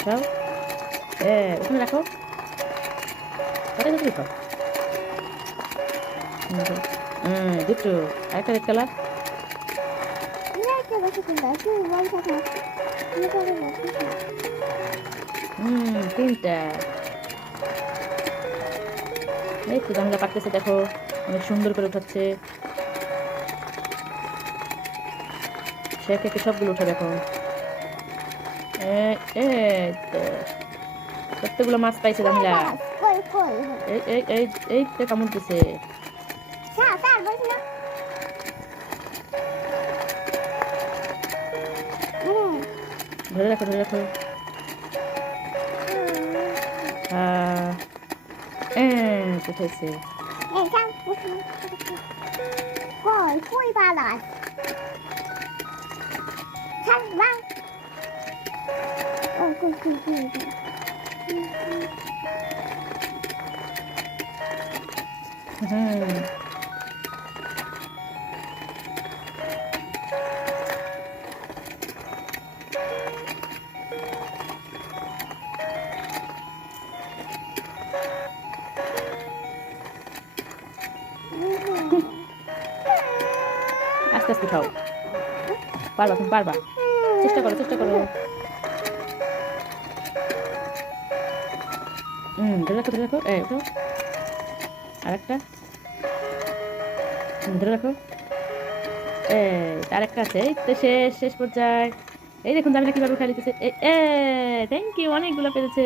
উঠাও। ওখানে রাখো। ওটাই তো দেখো। দুটো। আরেকটা রেড কালার। তিনটা। এই তো জামিলা পারতেছে, দেখো অনেক সুন্দর করে উঠাচ্ছে। সে একে একে সবগুলো উঠাবে এখন। এই তো কতগুলো মাছ পাইছে জামিলা। এই এই এই এই তো কামড় দিছে। ধরে রাখো, ধরে রাখো। উঠেছে। হুম। আস্তে আস্তে খাও। পারবা, তুমি পারবা। চেষ্টা করো, চেষ্টা করো। ধরে রাখো, ধরে রাখো। ওঠো। আরেকটা। ধরে রাখো। আরেকটা আছে। এই তো শেষ, শেষ পর্যায়ে। এই দেখুন জামিলা কিভাবে উঠে নিতেছে। থ্যাংক ইউ, অনেকগুলো পেরেছে।